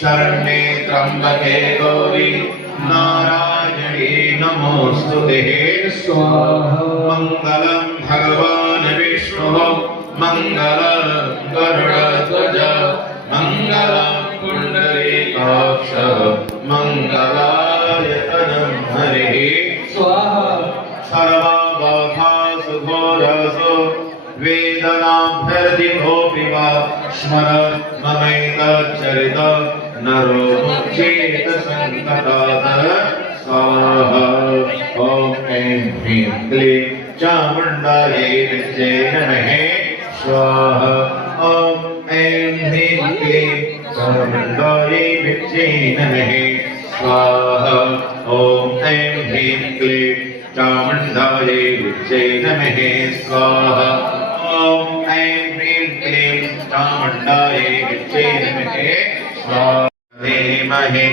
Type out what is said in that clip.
शरण्ये त्र्यंबके गौरी नारायणी नमोस्तुते स्वाहा मंगलम भगवान विष्णु मंगलम गरुड़ध्वज मंगलम पुंडरीकाक्ष मंगलायतनं हरिः स्वाहा सर्वबाधासु घोरसु वेदनाभ्यर्थितोऽपि वा स्मर ममैतच्चरित नरो मुच्येत सङ्कटात् स्वाहा ॐ ऐं ह्रीं क्लीं चामुण्डायै विद्ये नमः स्वाहा ॐ ऐं ह्रीं क्लीं चामुण्डायै विद्ये नमः स्वाहा ॐ ऐं ह्रीं क्लीं चामुण्डायै विद्ये नमः स्वाहा ॐ ऐं ह्रीं क्लीं चामुण्डायै विद्ये नमः स्वाहा धीमहि